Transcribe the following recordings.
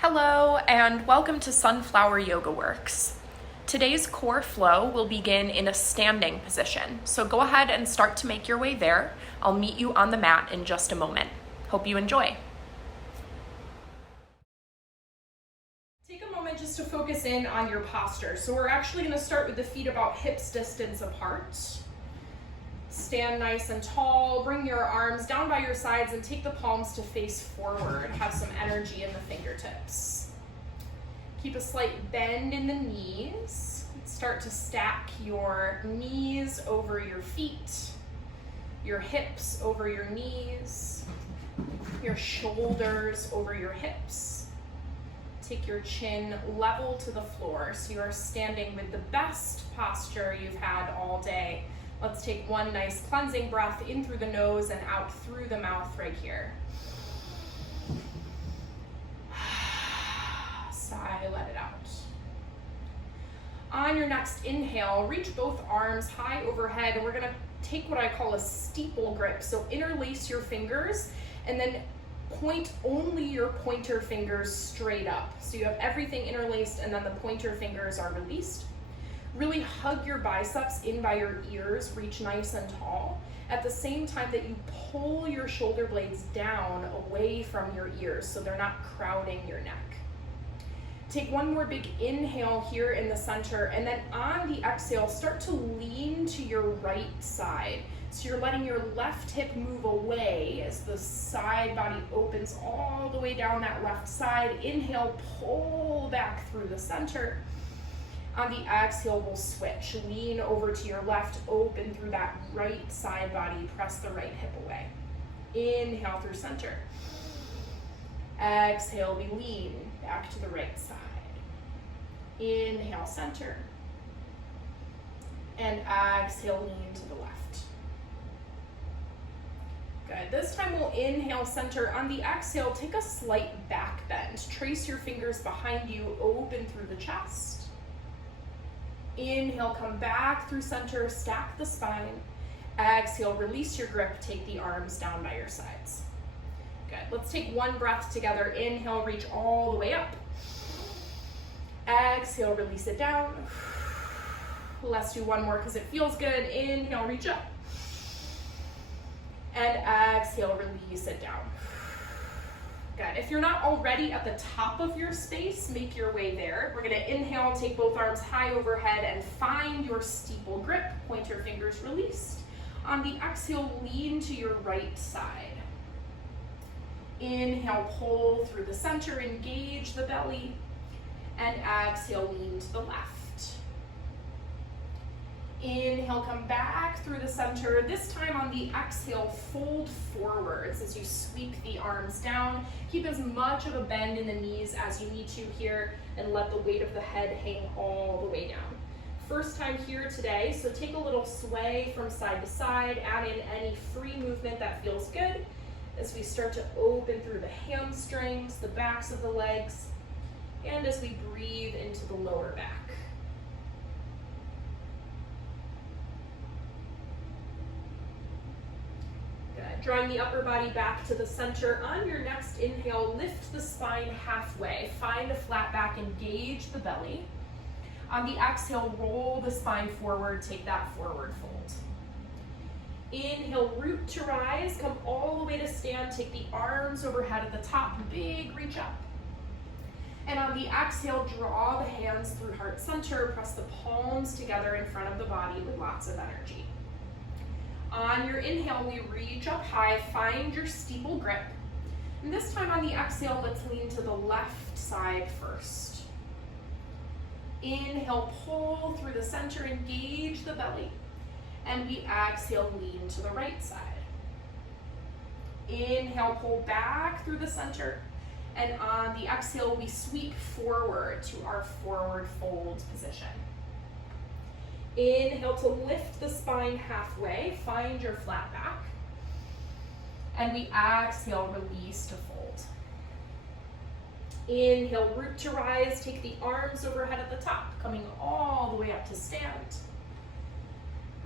Hello, and welcome to Sunflower Yoga Works. Today's core flow will begin in a standing position, so go ahead and start to make your way there. I'll meet you on the mat in just a moment. Hope you enjoy. Take a moment just to focus in on your posture. So we're actually going to start with the feet about hips distance apart. Stand nice and tall, bring your arms down by your sides and take the palms to face forward. Have some energy in the fingertips. Keep a slight bend in the knees. Start to stack your knees over your feet, your hips over your knees, your shoulders over your hips. Take your chin level to the floor so you are standing with the best posture you've had all day. Let's take one nice cleansing breath in through the nose and out through the mouth right here. Sigh, let it out. On your next inhale, reach both arms high overhead, and we're gonna take what I call a steeple grip. So interlace your fingers and then point only your pointer fingers straight up. So you have everything interlaced and then the pointer fingers are released. Really hug your biceps in by your ears, reach nice and tall, at the same time that you pull your shoulder blades down away from your ears so they're not crowding your neck. Take one more big inhale here in the center, and then on the exhale, start to lean to your right side. So you're letting your left hip move away as the side body opens all the way down that left side. Inhale, pull back through the center. On the exhale, we'll switch. Lean over to your left, open through that right side body, press the right hip away. Inhale through center. Exhale, we lean back to the right side. Inhale, center. And exhale, lean to the left. Good. This time we'll inhale, center. On the exhale, take a slight back bend. Trace your fingers behind you, open through the chest. Inhale, come back through center, stack the spine. Exhale, release your grip, take the arms down by your sides. Good, let's take one breath together. Inhale, reach all the way up. Exhale, release it down. Let's do one more because it feels good. Inhale, reach up. And exhale, release it down. Good. If you're not already at the top of your space, make your way there. We're gonna inhale, take both arms high overhead and find your steeple grip. Point your fingers released. On the exhale, lean to your right side. Inhale, pull through the center, engage the belly. And exhale, lean to the left. Inhale, come back through the center. This time on the exhale, fold forwards as you sweep the arms down. Keep as much of a bend in the knees as you need to here and let the weight of the head hang all the way down. First time here today, so take a little sway from side to side. Add in any free movement that feels good as we start to open through the hamstrings, the backs of the legs, and as we breathe into the lower back. Drawing the upper body back to the center. On your next inhale, lift the spine halfway. Find a flat back, engage the belly. On the exhale, roll the spine forward, take that forward fold. Inhale, root to rise, come all the way to stand, take the arms overhead at the top, big reach up. And on the exhale, draw the hands through heart center, press the palms together in front of the body with lots of energy. On your inhale, we reach up high, find your steeple grip. And this time on the exhale, let's lean to the left side first. Inhale, pull through the center, engage the belly. And we exhale, lean to the right side. Inhale, pull back through the center. And on the exhale, we sweep forward to our forward fold position. Inhale to lift the spine halfway, find your flat back. And we exhale, release to fold. Inhale, root to rise, take the arms overhead at the top, coming all the way up to stand.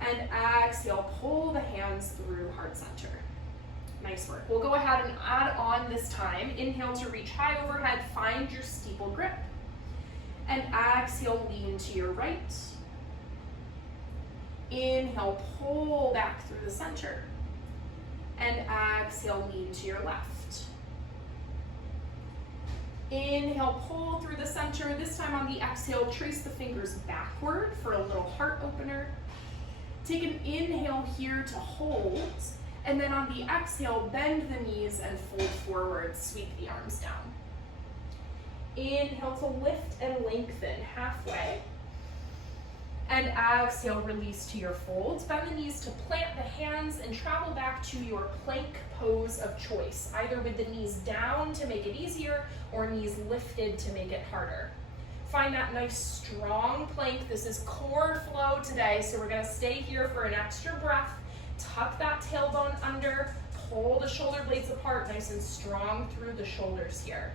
And exhale, pull the hands through heart center. Nice work. We'll go ahead and add on this time. Inhale to reach high overhead, find your steeple grip. And exhale, lean to your right. Inhale, pull back through the center. And exhale, lean to your left. Inhale, pull through the center. This time on the exhale, trace the fingers backward for a little heart opener. Take an inhale here to hold. And then on the exhale, bend the knees and fold forward, sweep the arms down. Inhale to lift and lengthen halfway. And exhale, release to your folds. Bend the knees to plant the hands and travel back to your plank pose of choice, either with the knees down to make it easier or knees lifted to make it harder. Find that nice strong plank. This is core flow today, so we're gonna stay here for an extra breath. Tuck that tailbone under, pull the shoulder blades apart, nice and strong through the shoulders here.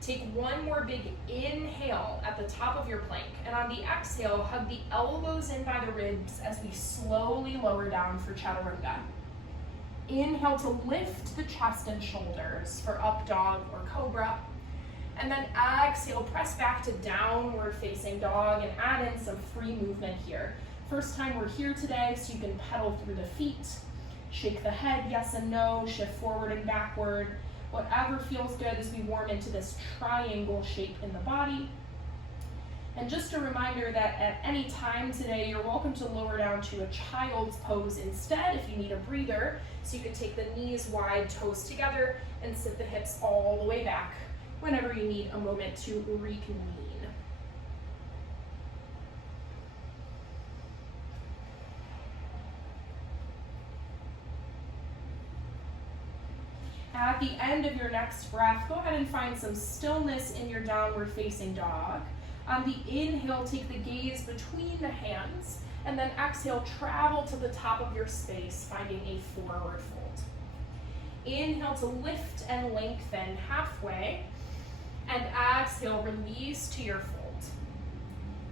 Take one more big inhale at the top of your plank, and on the exhale, hug the elbows in by the ribs as we slowly lower down for chaturanga. Inhale to lift the chest and shoulders for up dog or cobra. And then exhale, press back to downward facing dog and add in some free movement here. First time we're here today, so you can pedal through the feet, shake the head, yes and no, shift forward and backward, whatever feels good as we warm into this triangle shape in the body. And just a reminder that at any time today, you're welcome to lower down to a child's pose instead if you need a breather. So you can take the knees wide, toes together, and sit the hips all the way back whenever you need a moment to reconvene. At the end of your next breath, go ahead and find some stillness in your downward facing dog. On the inhale, take the gaze between the hands, and then exhale, travel to the top of your space, finding a forward fold. Inhale to lift and lengthen halfway, and exhale, release to your fold.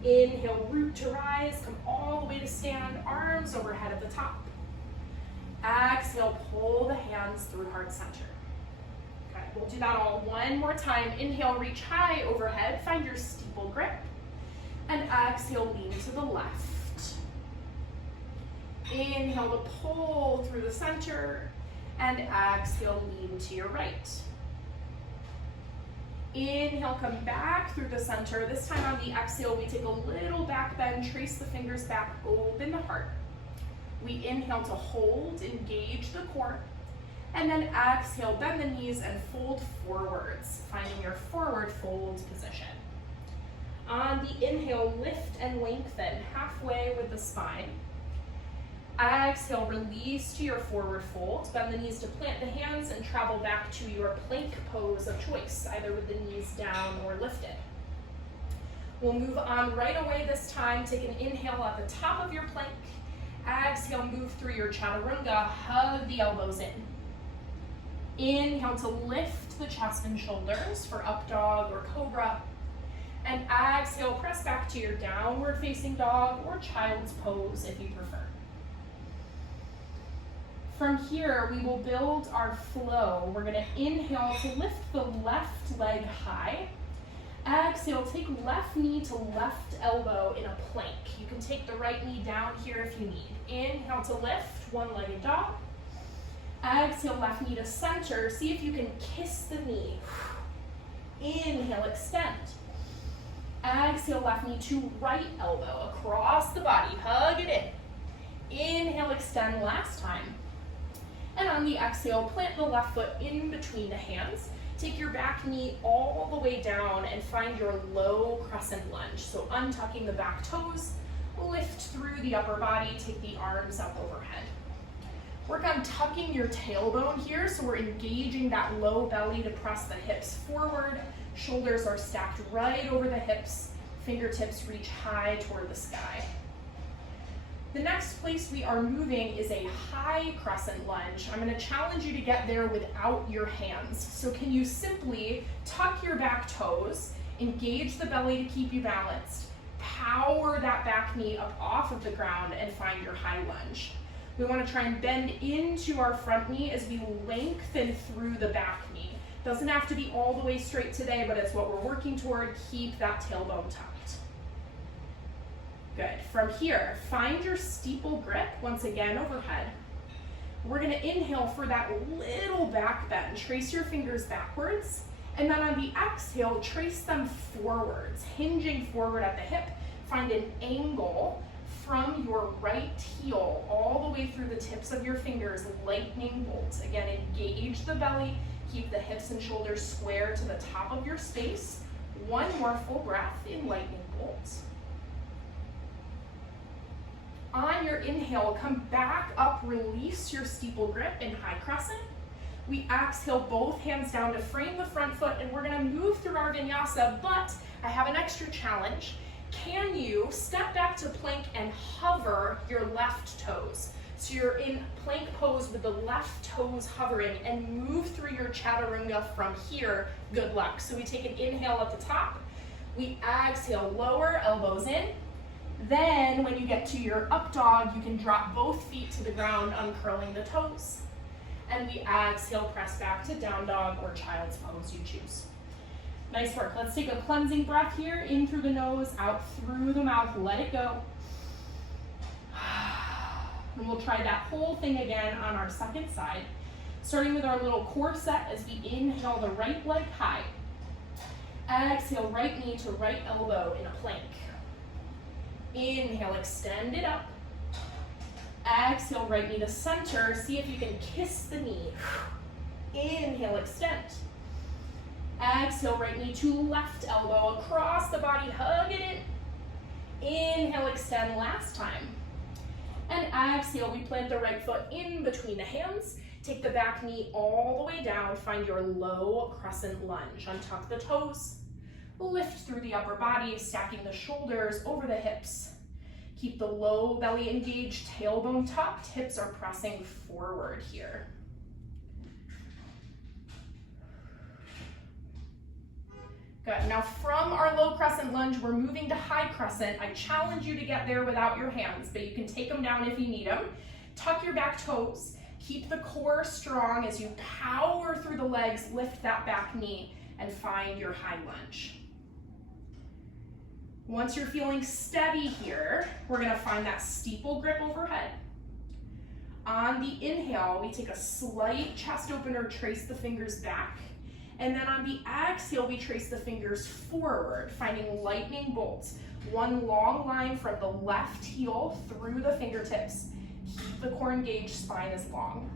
Inhale, root to rise, come all the way to stand, arms overhead at the top. Exhale, pull the hands through heart center. Okay, we'll do that all one more time. Inhale, reach high overhead, find your steeple grip. And exhale, lean to the left. Inhale to pull through the center. And exhale, lean to your right. Inhale, come back through the center. This time on the exhale, we take a little back bend, trace the fingers back, open the heart. We inhale to hold, engage the core, and then exhale, bend the knees and fold forwards, finding your forward fold position. On the inhale, lift and lengthen halfway with the spine. Exhale, release to your forward fold, bend the knees to plant the hands and travel back to your plank pose of choice, either with the knees down or lifted. We'll move on right away this time. Take an inhale at the top of your plank. Exhale, move through your chaturanga, hug the elbows in. Inhale to lift the chest and shoulders for up dog or cobra. And exhale, press back to your downward facing dog or child's pose if you prefer. From here, we will build our flow. We're gonna inhale to lift the left leg high. Exhale, take left knee to left elbow in a plank. You can take the right knee down here if you need. Inhale to lift, one-legged dog. Exhale, left knee to center. See if you can kiss the knee. Inhale, extend. Exhale, left knee to right elbow across the body. Hug it in. Inhale, extend last time. And on the exhale, plant the left foot in between the hands. Take your back knee all the way down and find your low crescent lunge. So untucking the back toes, lift through the upper body, take the arms up overhead. Work on tucking your tailbone here, so we're engaging that low belly to press the hips forward. Shoulders are stacked right over the hips. Fingertips reach high toward the sky. The next place we are moving is a high crescent lunge. I'm going to challenge you to get there without your hands. So can you simply tuck your back toes, engage the belly to keep you balanced, power that back knee up off of the ground and find your high lunge. We want to try and bend into our front knee as we lengthen through the back knee. Doesn't have to be all the way straight today, but it's what we're working toward. Keep that tailbone tucked. Good. From here, find your steeple grip, once again overhead. We're going to inhale for that little back bend. Trace your fingers backwards, and then on the exhale, trace them forwards, hinging forward at the hip. Find an angle from your right heel all the way through the tips of your fingers, lightning bolts. Again, engage the belly, keep the hips and shoulders square to the top of your space. One more full breath in lightning bolts. On your inhale, come back up, release your steeple grip in high crescent. We exhale both hands down to frame the front foot, and we're gonna move through our vinyasa, but I have an extra challenge. Can you step back to plank and hover your left toes? So you're in plank pose with the left toes hovering, and move through your chaturanga from here. Good luck. So we take an inhale at the top. We exhale, lower, elbows in. Then when you get to your up dog, you can drop both feet to the ground, uncurling the toes. And we exhale, press back to down dog or child's pose, you choose. Nice work. Let's take a cleansing breath here, in through the nose, out through the mouth, let it go. And we'll try that whole thing again on our second side, starting with our little core set as we inhale the right leg high. Exhale, right knee to right elbow in a plank. Inhale, extend it up. Exhale, right knee to center. See if you can kiss the knee. Inhale, extend. Exhale, right knee to left elbow across the body, hug it in. Inhale, extend last time. And exhale, we plant the right foot in between the hands. Take the back knee all the way down. Find your low crescent lunge. Untuck the toes. Lift through the upper body, stacking the shoulders over the hips. Keep the low belly engaged, tailbone tucked. Hips are pressing forward here. Good. Now from our low crescent lunge, we're moving to high crescent. I challenge you to get there without your hands, but you can take them down if you need them. Tuck your back toes. Keep the core strong as you power through the legs, lift that back knee, and find your high lunge. Once you're feeling steady here, we're gonna find that steeple grip overhead. On the inhale, we take a slight chest opener, trace the fingers back. And then on the exhale, we trace the fingers forward, finding lightning bolts. One long line from the left heel through the fingertips. Keep the core engaged, spine is long.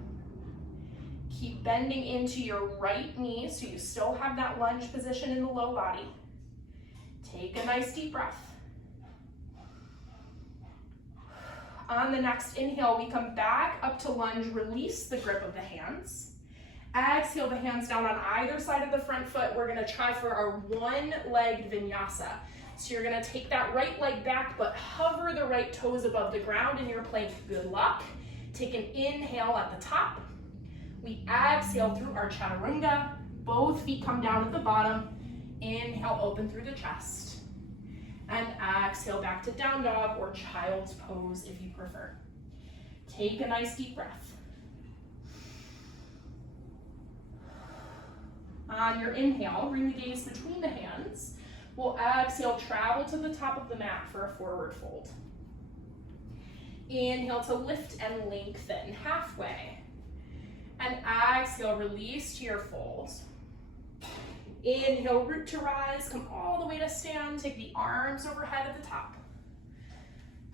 Keep bending into your right knee so you still have that lunge position in the low body. Take a nice deep breath. On the next inhale, we come back up to lunge, release the grip of the hands. Exhale the hands down on either side of the front foot. We're gonna try for our one-legged vinyasa. So you're gonna take that right leg back, but hover the right toes above the ground in your plank. Good luck. Take an inhale at the top. We exhale through our chaturanga. Both feet come down at the bottom. Inhale, open through the chest. And exhale back to down dog or child's pose if you prefer. Take a nice deep breath. On your inhale, bring the gaze between the hands. We'll exhale, travel to the top of the mat for a forward fold. Inhale to lift and lengthen halfway. And exhale, release to your fold. Inhale, root to rise, come all the way to stand. Take the arms overhead at the top.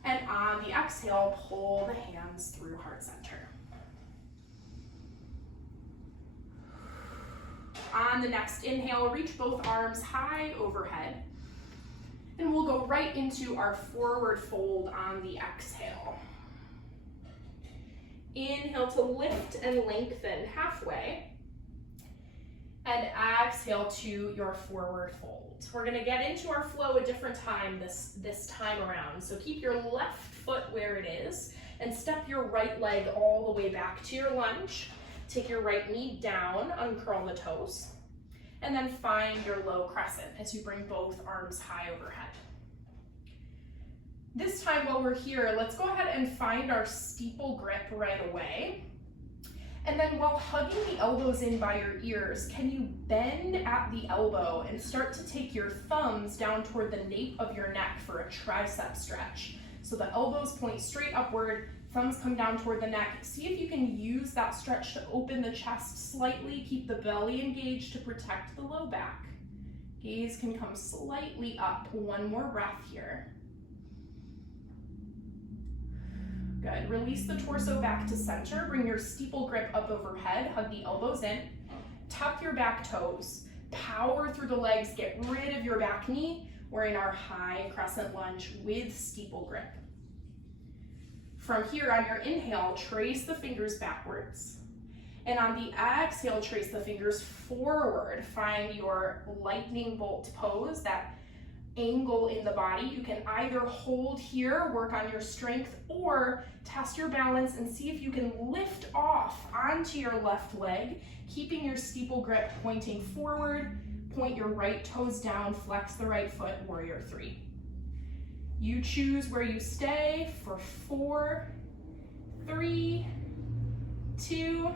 And on the exhale, pull the hands through heart center. On the next inhale, reach both arms high overhead. And we'll go right into our forward fold on the exhale. Inhale to lift and lengthen halfway. And exhale to your forward fold. We're gonna get into our flow a different time this time around. So keep your left foot where it is and step your right leg all the way back to your lunge. Take your right knee down, uncurl the toes, and then find your low crescent as you bring both arms high overhead. This time while we're here, let's go ahead and find our steeple grip right away. And then while hugging the elbows in by your ears, can you bend at the elbow and start to take your thumbs down toward the nape of your neck for a tricep stretch? So the elbows point straight upward, thumbs come down toward the neck. See if you can use that stretch to open the chest slightly, keep the belly engaged to protect the low back. Gaze can come slightly up. One more breath here. Good. Release the torso back to center. Bring your steeple grip up overhead. Hug the elbows in. Tuck your back toes. Power through the legs. Get rid of your back knee. We're in our high crescent lunge with steeple grip. From here, on your inhale, trace the fingers backwards. And on the exhale, trace the fingers forward. Find your lightning bolt pose, that angle in the body. You can either hold here, work on your strength, or test your balance and see if you can lift off onto your left leg, keeping your steeple grip pointing forward. Point your right toes down, flex the right foot, warrior 3. You choose where you stay for 4, 3, 2,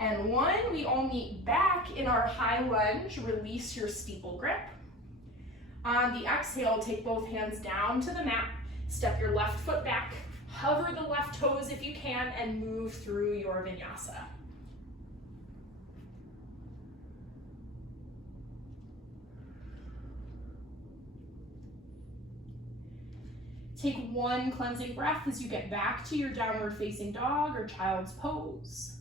and 1. We all meet back in our high lunge. Release your steeple grip. On the exhale, take both hands down to the mat. Step your left foot back. Hover the left toes if you can and move through your vinyasa. Take one cleansing breath as you get back to your downward facing dog or child's pose.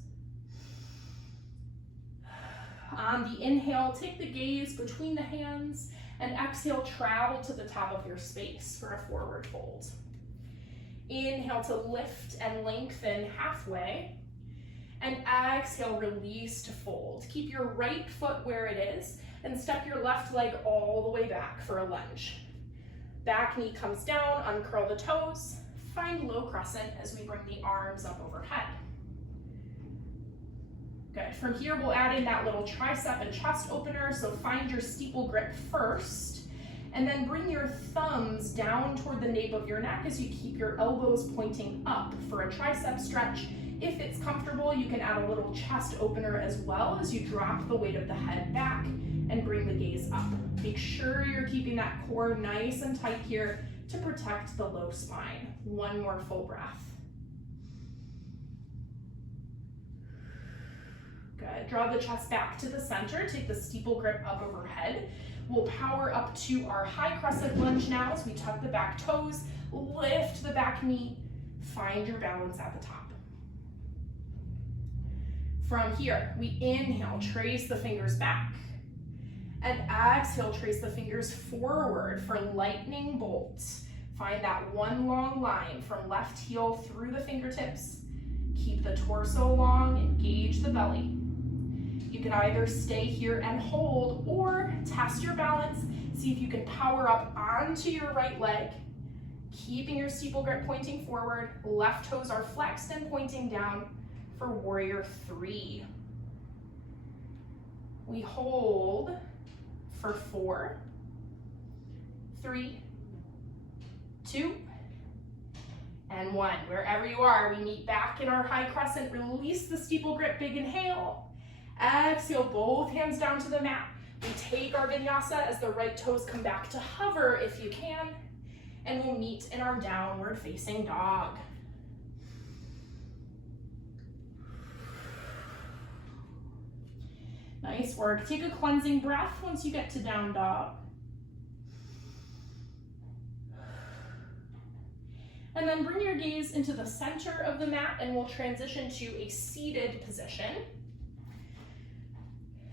On the inhale, take the gaze between the hands and exhale, travel to the top of your space for a forward fold. Inhale to lift and lengthen halfway, and exhale, release to fold. Keep your right foot where it is and step your left leg all the way back for a lunge. Back knee comes down, uncurl the toes, find low crescent as we bring the arms up overhead. Good. From here, we'll add in that little tricep and chest opener, so find your steeple grip first, and then bring your thumbs down toward the nape of your neck as you keep your elbows pointing up for a tricep stretch. If it's comfortable, you can add a little chest opener as well as you drop the weight of the head back and bring the gaze up. Make sure you're keeping that core nice and tight here to protect the low spine. One more full breath. Good. Draw the chest back to the center. Take the steeple grip up overhead. We'll power up to our high crescent lunge now as we tuck the back toes, lift the back knee, find your balance at the top. From here, we inhale, trace the fingers back, and exhale, trace the fingers forward for lightning bolts. Find that one long line from left heel through the fingertips. Keep the torso long, engage the belly. You can either stay here and hold or test your balance. See if you can power up onto your right leg, keeping your steeple grip pointing forward. Left toes are flexed and pointing down for warrior 3. We hold for 4, 3, 2, and 1. Wherever you are, we meet back in our high crescent. Release the steeple grip, big inhale. Exhale, both hands down to the mat. We take our vinyasa as the right toes come back to hover if you can, and we'll meet in our downward facing dog. Nice work. Take a cleansing breath once you get to down dog. And then bring your gaze into the center of the mat and we'll transition to a seated position.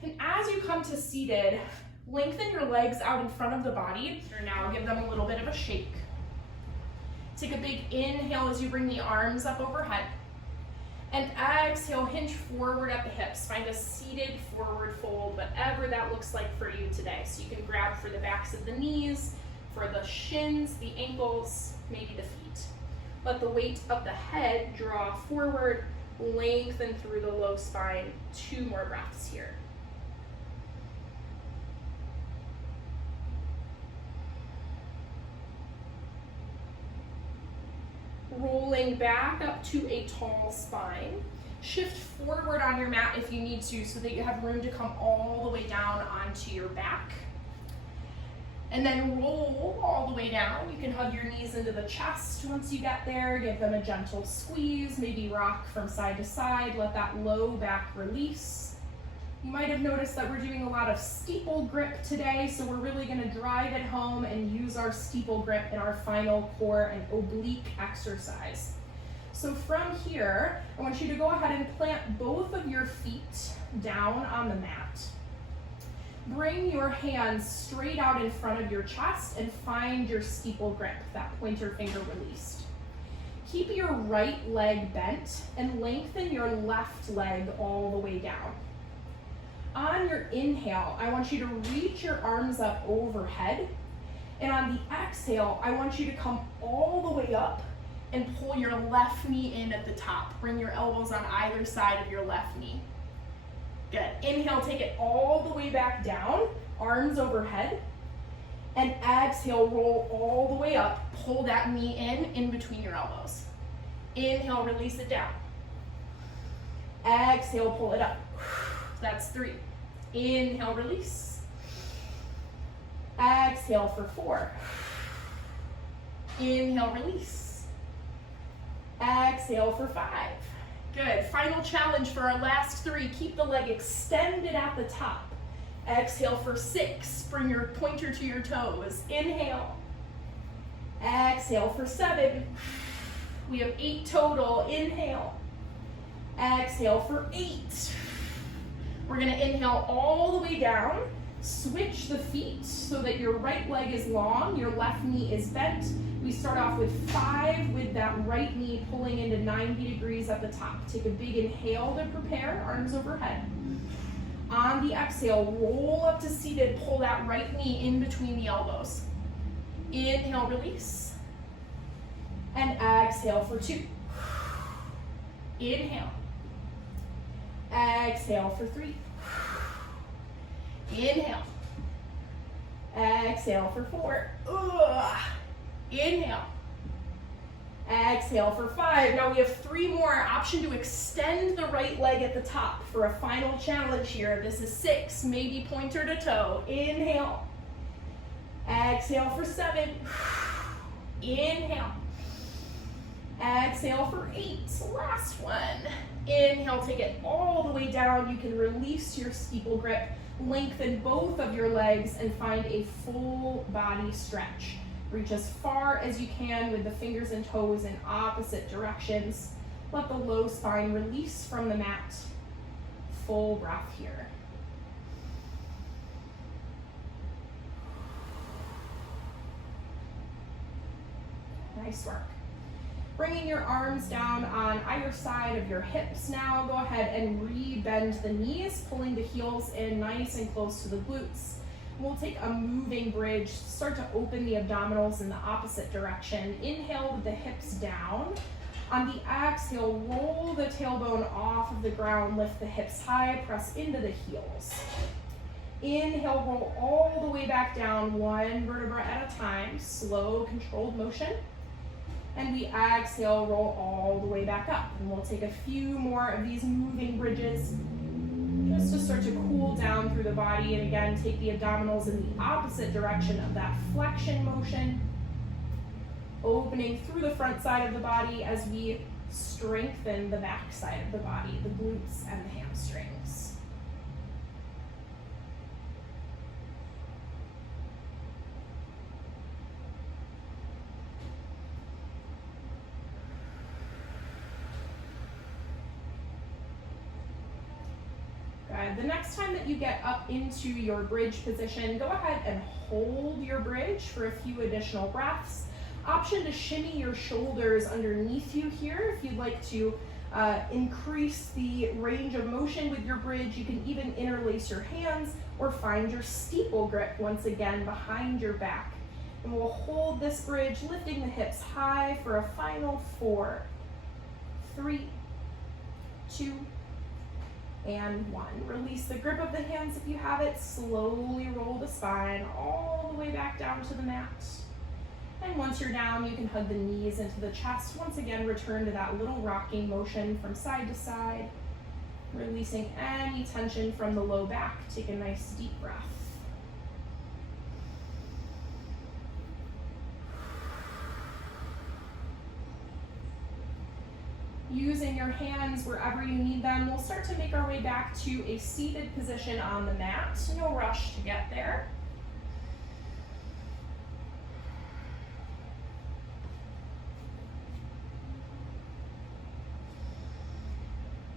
And as you come to seated, lengthen your legs out in front of the body. Now give them a little bit of a shake. Take a big inhale as you bring the arms up overhead. And exhale, hinge forward at the hips. Find a seated forward fold, whatever that looks like for you today. So you can grab for the backs of the knees, for the shins, the ankles, maybe the feet. Let the weight of the head draw forward, lengthen through the low spine. 2 more breaths here. rolling back up to a tall spine. Shift forward on your mat if you need to so that you have room to come all the way down onto your back. And then roll all the way down. You can hug your knees into the chest once you get there. Give them a gentle squeeze, maybe rock from side to side. Let that low back release. You might have noticed that we're doing a lot of steeple grip today, so we're really going to drive it home and use our steeple grip in our final core and oblique exercise. So from here, I want you to go ahead and plant both of your feet down on the mat. Bring your hands straight out in front of your chest and find your steeple grip, that pointer finger released. Keep your right leg bent and lengthen your left leg all the way down. On your inhale, I want you to reach your arms up overhead. And on the exhale, I want you to come all the way up and pull your left knee in at the top. Bring your elbows on either side of your left knee. Good. Inhale, take it all the way back down, arms overhead. And exhale, roll all the way up. Pull that knee in between your elbows. Inhale, release it down. Exhale, pull it up. That's 3. Inhale, release. Exhale for 4. Inhale, release. Exhale for 5. Good. Final challenge for our last 3. Keep the leg extended at the top. Exhale for 6. Bring your pointer to your toes. Inhale. Exhale for 7. We have 8 total. Inhale. Exhale for 8. We're going to inhale all the way down. Switch the feet so that your right leg is long, your left knee is bent. We start off with 5 with that right knee pulling into 90 degrees at the top. Take a big inhale to prepare, arms overhead. On the exhale, roll up to seated, pull that right knee in between the elbows. Inhale, release. And exhale for 2. Inhale. Exhale for 3. Inhale. Exhale for 4. Inhale. Exhale for 5. Now we have 3 more. Option to extend the right leg at the top for a final challenge here. This is 6, maybe pointer to toe. Inhale. Exhale for 7. Inhale. Exhale for 8. Last one. Inhale, take it all the way down. You can release your steeple grip, lengthen both of your legs, and find a full body stretch. Reach as far as you can with the fingers and toes in opposite directions. Let the low spine release from the mat. Full breath here. Nice work. Bringing your arms down on either side of your hips now. Go ahead and re-bend the knees, pulling the heels in nice and close to the glutes. We'll take a moving bridge, start to open the abdominals in the opposite direction. Inhale with the hips down. On the exhale, roll the tailbone off of the ground, lift the hips high, press into the heels. Inhale, roll all the way back down, one vertebra at a time, slow, controlled motion. And we exhale, roll all the way back up. And we'll take a few more of these moving bridges just to start to cool down through the body. And again, take the abdominals in the opposite direction of that flexion motion. Opening through the front side of the body as we strengthen the back side of the body, the glutes and the hamstrings. The next time that you get up into your bridge position, go ahead and hold your bridge for a few additional breaths. Option to shimmy your shoulders underneath you here if you'd like to increase the range of motion with your bridge. You can even interlace your hands or find your steeple grip once again behind your back. And we'll hold this bridge, lifting the hips high for a final 4, 3, 2, and 1. Release the grip of the hands if you have it. Slowly roll the spine all the way back down to the mat. And once you're down, you can hug the knees into the chest. Once again, return to that little rocking motion from side to side, releasing any tension from the low back. Take a nice deep breath. Using your hands wherever you need them, we'll start to make our way back to a seated position on the mat. No rush to get there.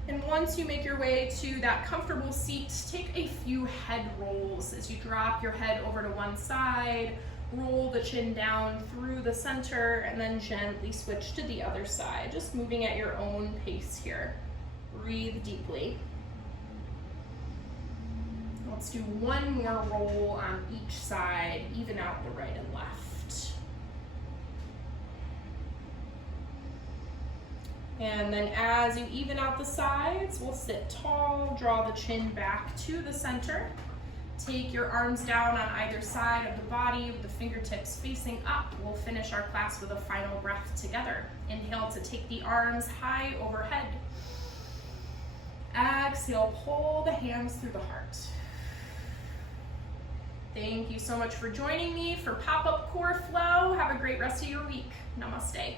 And once you make your way to that comfortable seat, take a few head rolls as you drop your head over to one side, roll the chin down through the center, and then gently switch to the other side, just moving at your own pace here. Breathe deeply. Let's do one more roll on each side, even out the right and left. And then as you even out the sides, we'll sit tall, draw the chin back to the center. Take your arms down on either side of the body with the fingertips facing up. We'll finish our class with a final breath together. Inhale to take the arms high overhead. Exhale, pull the hands through the heart. Thank you so much for joining me for Pop-Up Core Flow. Have a great rest of your week. Namaste.